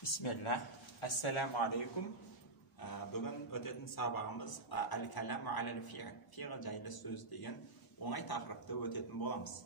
Bismillah. Assalamu alaikum. Бүгін өтетін сабағымыз әл-кәламу алал фиғл. Фиғл жайлы сөз деген оңай тақырыпты өтетін боламыз.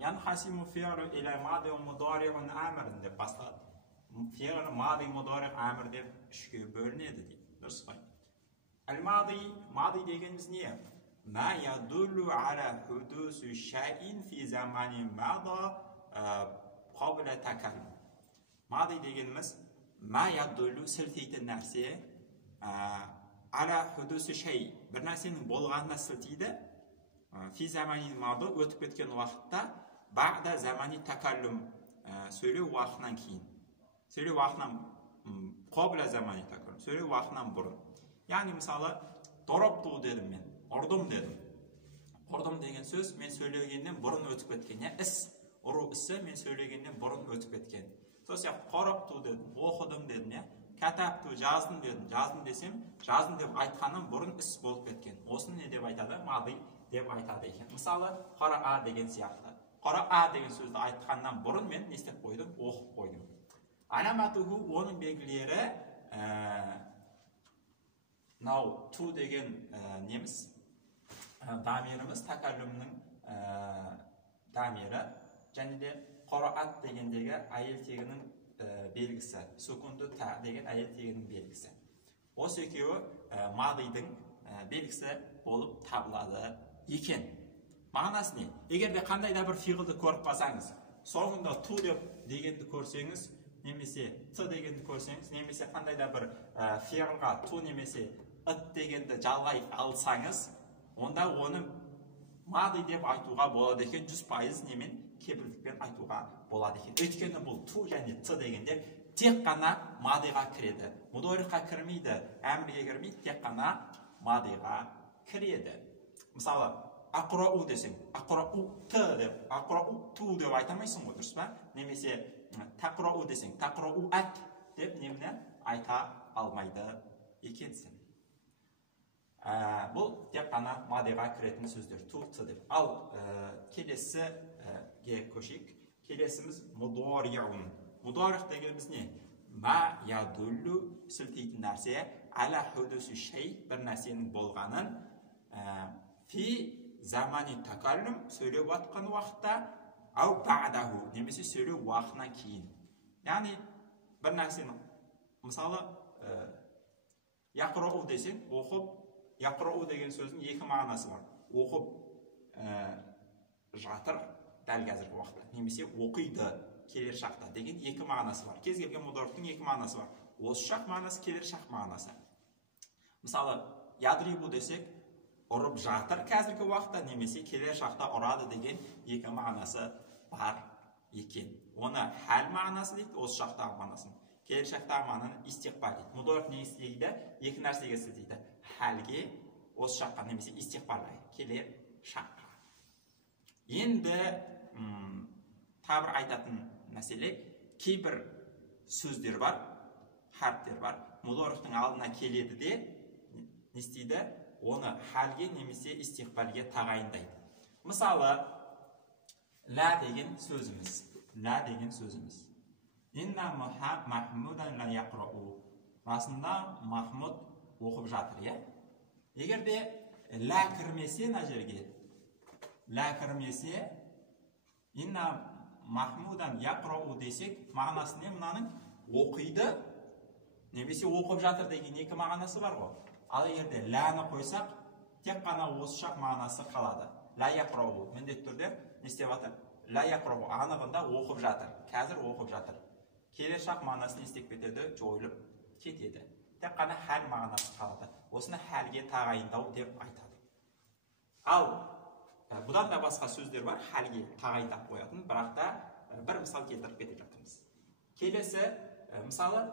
Янхасиму фиғлу иля мади ва мудариғун амрин деп бастады. Фиғл мади, мудариғ, амр деп үшке бөлінеді дейді. Дұрыс қой. Мади дегеніміз не? Ма ядуллу аля худусу шайин фи замани мада қабла такаллум. Мади дегеніміз ма ядуллу сілтейтін нәрсе, аля худусу шай, бір нәрсенің болғанына сілтейді, фи замани мада өтіп кеткен уақытта, бa'да замани такаллум сөйлеу уақытынан кейін. Сөйлеу уақытынан қабла замани такаллум, сөйлеу уақытынан бұрын. Яғни мысалы, дорабту дедім мен, ұрдым дедім. Ұрдым деген сөз мен сөйлегеннен бұрын өтіп кеткен. Іс, ұру ісі мен сөйлегеннен бұрын өтіп кеткен. Сол сияқты қарапту дедім, оқыдым дедім, кәтапту жаздым дедім. Жаздым десем, жаздым деп айтқаннан бұрын іс болып кеткен. Осыны не деп айтады? Мади деп айтады екен. Мысалы, қараа деген сияқты. Қараа деген сөзді айтқаннан бұрын мен не істеп қойдым? Оқып қойдым. Аламатуху, оның белгілері нау ту деген неміз дамиріміз, такаллумның дамирі, және де қараат дегендегі әйел тегінің белгісі, сукунду та деген әйел тегінің белгісі. Осы екеуі мадидың белгісі болып табылады екен. Мағынасы не? Егер де қандай да бір фиғылды көріп қалсаңыз, соңында ту дегенді көрсеңіз, немесе т дегенді көрсеңіз, немесе қандай да бір фиғылға ту немесе ыт дегенді жалғай алсаңыз, онда оны мади деп айтуға болады екен, 100% немен кепілдікпен айтуға болады екен. Өйткені бұл ту және т дегендер тек қана мадиға кіреді. Мудорихқа кірмейді, әмірге кірмейді, тек қана мадиға кіреді. Мысалы, ақырау десең, ақырау т деп, ақырау ту деп айтамайсың ғой, дұрыс па? Немесе тақырау десең, тақырау әт деп немені айта алмайды екенсің. Бұл тек қана мадиға кіретін сөздер, ту, т деп. Ал келесіге көшейік. Келесіміз мудариғун. Мудариғ дегеніміз не? Ма ядуллу сілтейтін нәрсе, аля худусу шай, бір нәрсенің болғанын, фи замани такаллум, сөйлеу атқан уақытта, ау бa'даху, немесе сөйлеу уақытынан кейін. Яғни, бір нәрсенің, мысалы, яқырау десең, оқып, яқырау деген сөздің екі мағынасы бар. Оқып жатыр дәл қазіргі уақытта, немесе оқиды келер шақта деген екі мағынасы бар. Кез келген мудариғтың екі мағынасы бар. Осы шақ мағынасы, келер шақ мағынасы. Мысалы, ядрибу десек, ұрып жатыр қазіргі уақытта, немесе келер шақта ұрады деген екі мағынасы бар екен. Оны хәл мағынасы дейді, осы шақтағы мағынасын. Келер шақтағы мағынаны истиқбал дейді. Мудариғ не істейді? Екі нәрсеге істейді. Хәлге, осы шаққа, немесе истиқбалға, келер шаққа. Енді табір айтатын мәселе, кейбір сөздер бар, харптер бар, мудариғтың алдына келеді де, не істейді? Оны хәлге, немесе истиқбалге тағайындайды. Мысалы, лә деген сөзіміз. Лә деген сөзіміз. Инна Махмудан ла яқрау. Расында Махмуд оқып жатыр, Егер де лә кірмесе на жерге, лә кірмесе, инна Махмудан яқрау десек, мағынасы не мынаның? Оқиды, немесе оқып жатыр деген екі мағынасы бар ғой. Ал егер де ләні қойсақ, тек қана осы шақ мағынасы қалады. Лә яқрау, міндетті түрде не істеп жатыр? Лә яқрау, анығында оқып жатыр, қазір оқып жатыр. Келер шақ мағынасын істеп кетеді, жойылып кетеді. Тек қана хәл мағынасы қалады. Осыны хәлге тағайындау деп айтады. Ал бұдан да басқа сөздер бар, хәлге тағайындап қоятын, бірақ та бір мысал келтіріп кетіп жатырмыз. Келесі, мысалы,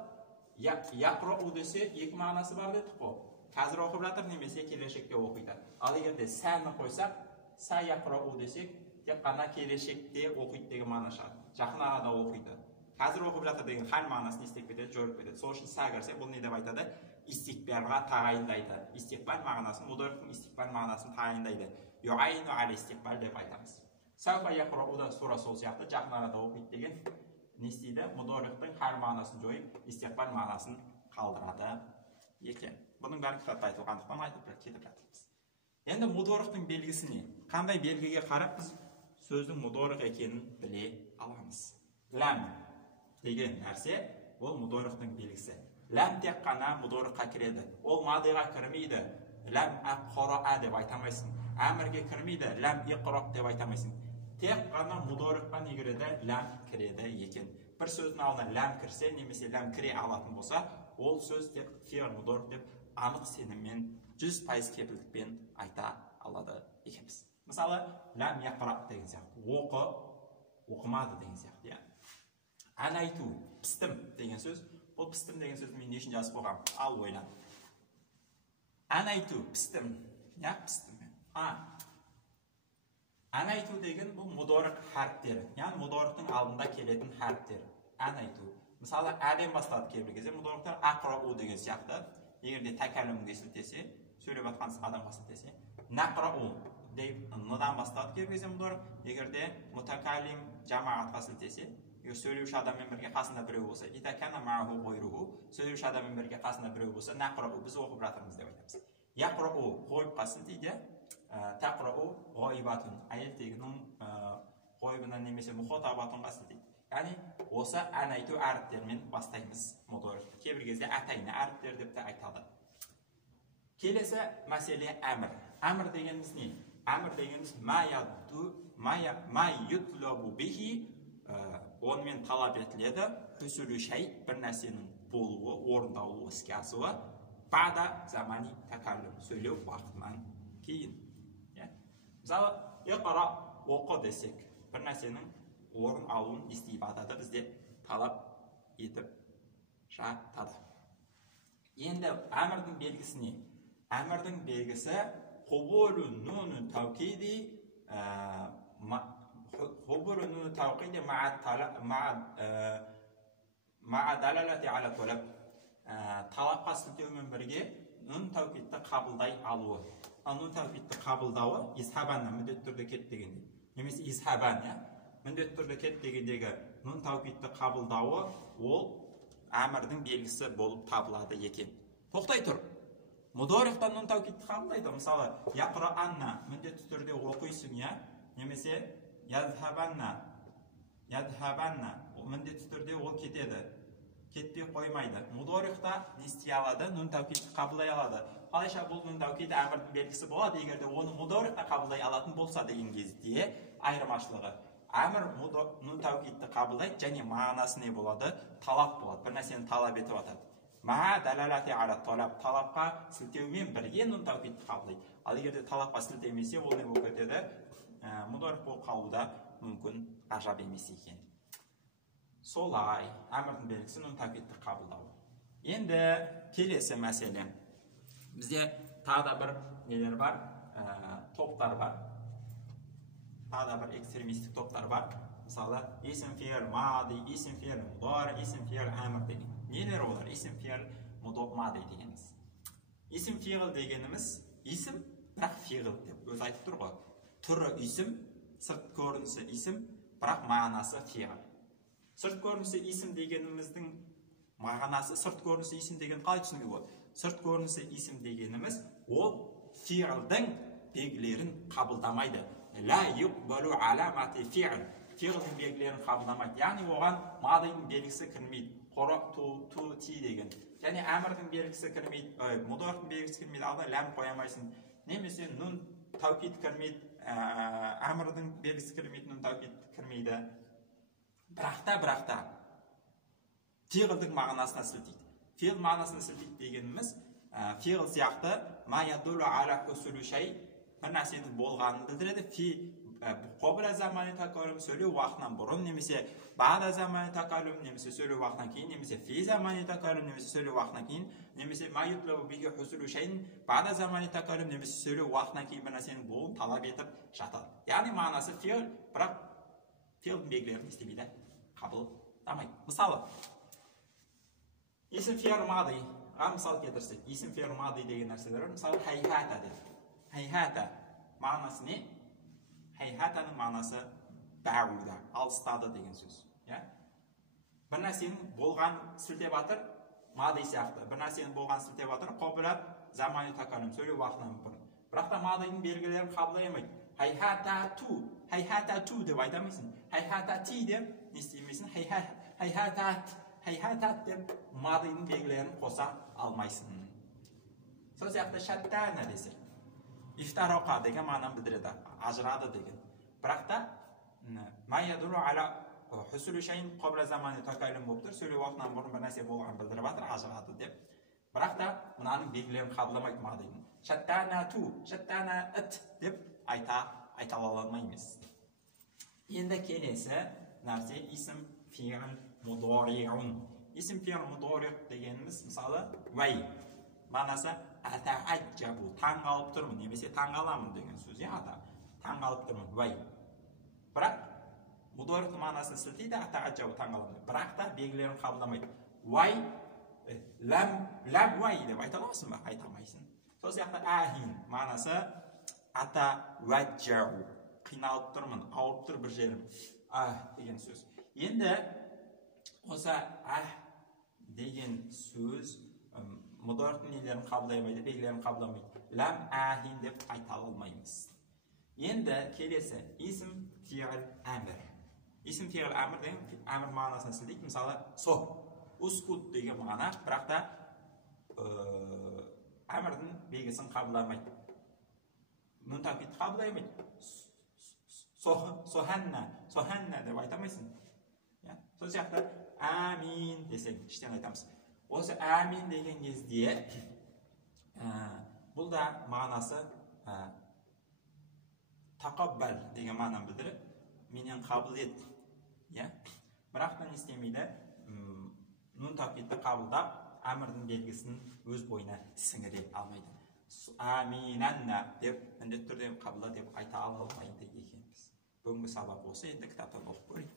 яқрау десе екі мағынасы бар дедік қой. Қазір оқып жатыр, немесе келешекте оқиды. Ал егер де сәні қойсақ, са яқрау десек, тек қана келешекте оқиды деген мағына шығады. Жақын арада оқиды. Қазір оқып жатыр деген хәл мағынасын істеп кетеді, жойылып кетеді. Сол үшін са кірсе, бұл не деп айтады? Истиқбалға тағайындайды. Истиқбал мағынасын, мудариғтың истиқбал мағынасын тағайындайды. Юайну ал истиқбал деп айтамыз. Сауфа яқрау да сура сол сияқты, жақын арада оқиды деген не істейді? Мудорихтың хал мағынасын жойып, истиқбал мағынасын қалдырады екен. Бұның бәрі кітапта айтылғандықтан айтып кетіп жатырмыз. Енді мудорихтың белгісі не? Қандай белгіге қарап біз сөздің мудорих екенін біле аламыз? Ләм деген нәрсе ол мудорихтың белгісі. Ләм тек қана мудорихқа кіреді. Ол мадиға кірмейді. Ләм әққора деп айтамайсың. Әмірге кірмейді. Ләм иқроқ деп айтамайсың. Тек қана мудорихқа не кіреді? Ләм кіреді екен. Бір сөздің алдына ләм кірсе, немесе ләм кіре алатын болса, ол сөз тек фиғл мудорих деп анық сеніммен 100% кепілдікпен айта алады екенбіз. Мысалы, ләм яқра деген сияқты, оқымады деген сияқты. Ән айту, пістім деген сөз. Бұл пістім деген сөзді мен не үшін жазып қойғам? Ал ойлан. Ән айту, пістім. Пістім. Ән айту деген бұл мудорих харптері. Яғни мудорихтың алдында келетін харптер. Ән айту. Мысалы, әден бастады кейбір кезде мудорихтар ақрау деген сияқты. Егерде тәкәллүмге сілтесе, сөйлеп жатқан адамға сілтесе, нақрау деп ныдан бастады кейбір кезде мудорих. Егерде мутакаллим жамағатқа сілтесе, егер сөйлеуші адаммен бірге қасында біреу болса, итакана мағу ғойруғу, сөйлеуші адаммен бірге қасында біреу болса, нақрау біз оқып жатырмыз деп айтамыз. Яқрау ғойыпқа сілтейді, тақрау ғойбатун, әйел тегінің ғойбынан немесе мұхотабатунға сілтейді. Яғни осы ән айту әріптермен бастаймыз мудорихты. Кейбір кезде әтайны әріптер деп те айтады. Келесі мәселе әмір. Әмір дегеніміз не? Әмір дегеніміз ма ютлабу бихи, онымен талап етіледі, хүсілу шәй, бір нәрсенің болуы, орындалуы, іске асуы, бада замани тәкәллүм, сөйлеу уақытынан кейін. Мысалы, иқра оқы десек, бір нәрсенің орын алуын ести батады бізде талап етіп жатады. Енді әмірдің белгісі не? Әмірдің белгісі хубуру нуну таукиди ма'a далалати аля талаб, талапқа сілтеумен бірге нун таукидті қабылдай алуы. Нун таукидті қабылдауы исхабанна міндетті түрде кет дегенде, немесе исхабан, міндетті түрде кет дегендегі нун таукидті қабылдауы ол әмірдің белгісі болып табылады екен. Тоқтай тұр. Мудорихтан нун таукидті қабылдайды. Мысалы, яқрa'анна міндетті түрде оқисың, немесе ядхабанна міндетті түрде ол кетеді, кетпей қоймайды. Мудорихта не істей алады? Нун таукидті қабылдай алады. Қалайша бұл нун таукиді әмірдің белгісі болады, егерде оны мудорихта қабылдай алатын болса деген кезде айырмашылығы. Әмір нун таукидті қабылдайды, және мағынасы не болады? Талап болады. Бір нәрсені талап етіп атады. Ма далалати аля талаб, талапқа сілтеумен бірге нун таукидті қабылдайды. Ал егерде талапқа сілтемесе, ол не болып кетеді? Мудорих болып қалуда мүмкін ғажап емес екен. Солай, әмірдің белгісі нун таукидті қабылдау. Енді келесі мәселе. Бізде тағы да бір нелер бар, топтар бар. Тағы да бір экстремистік топтар бар. Мысалы, исм фи'л мади, исм фи'л мудари, исм фи'л әмір деген. Нелер олар? Исм фи'л мади дегеніміз. Исм фи'л дегеніміз, исм бірақ фи'л деп өзі айтып тұр ғой. Түрі исм, сырт көрінісі исм, бірақ мағынасы фи'л. Сырт көрінісі исм дегеніміздің мағынасы, сырт көрінісі исм деген қалай түсінуге болады? Сырт көрінісі исм дегеніміз ол фи'лдің белгілерін қабылдамайды. Ла юқбалу аламати фи'л. Фи'лдің белгілерін қабылдамайды. Яғни оған мадидің белгісі кірмейді. Қора, ту, ти деген. Және әмірдің белгісі кірмейді, мудорихтың белгісі кірмейді, алда ләм қоймайсың. Немесе нун таукид кірмейді, әмірдің белгісі кірмейді, нун таукид кірмейді. Бірақта фи'лдің мағынасына сілтейді. Фи'л мағынасына сілтейді дегеніміз, фи'л сияқты ма ядулу аля хусулу шәй, бір нәрсенің болғанын білдіреді. Қобра замани такаллум, сөйлеу уақытынан бұрын, немесе бада замани такаллум, немесе сөйлеу уақытынан кейін, немесе фи замани такаллум, немесе сөйлеу уақытынан кейін, немесе ма ютлабу биги хусулу шәйін бада замани такаллум, немесе сөйлеу уақытынан кейін бір нәрсенің болуын талап етіп жатады. Яғни мағынасы фи'л, бірақ фи'лдің белгілерін істемейді, қабылдамайды. Мысалы, исм фи'л мади, мысал келтірсек, исм фи'л мади деген нәрселер бар. Мысалы, хайхата деп. Хайхата мағынасы не? Хайхатаның мағынасы бәуді, алыстады деген сөз. бір нәрсенің болған сілтеп жатыр, мады сияқты. Бір нәрсенің болған сілтеп жатыр, қобла замани такаллум, сөйлеу уақытынан бұрын. Бірақ та мадының белгілерін қабылдай алмайды. Хайхатату деп айтамайсың. Хайхатати деп не істемейсің. Хайхатат деп мадының белгілерін қоса алмайсың. Сол сияқты шаттана десек, ифтароқа деген мағынаны білдіреді, ажырады деген. Бірақ та майядуру ала хусулу шайин қобла замани такаллум болып тұр, сөйлеу уақытынан бұрын бір нәрсе болған білдіріп жатыр, ажырады деп. Бірақ та мынаның белгілерін қабылдамайды мадының. Шаттана ит деп айта алмаймыз. Енді келесі нәрсе исм фи'л мудори'ун. Исм фи'л мудори' дегеніміз мысалы вай. Мағынасы ата'аджабу, таңғалып тұрмын, немесе таңғаламын деген сөз. Таңғалып тұрмын, вай. Бірақ мудори'ның мағынасын сілтейді, ата'аджабу, таңғаламын. Бірақ та белгілерін қабылдамайды. Вай, ләм вай деп айта аласың ба? Айта алмайсың. Сол сияқты ахин мағынасы ата'аджабу, қиналып тұрмын, ауырып тұр бір жерім, деген сөз. Енді осы деген сөз мудори'ның нелерін қабылдамайды, белгілерін қабылдамайды. Ләм ахин деп айта алмаймыз. Енді келесі исм фи'л әмір. Исм фи'л әмір деген әмір мағынасын сілтейді. Мысалы ускут деген мағына, бірақ та әмірдің белгісін қабылдамайды. Нунтакид қабылдамайды. Соханна деп айтамайсың. Сол сияқты амин десең, іштен айтамыз. Осы амин деген кезде бұл да мағынасы тақаббал деген мағынаны білдіріп, менен қабыл ет. Бірақ та не істемейді, нунтакидті қабылдап, әмірдің белгісін өз бойына сіңіре алмайды. Аминанна деп міндетті түрде қабылда деп айта алмайды екенбіз. Бүгінгі сабақ осы, енді кітаптан оқып көрейік.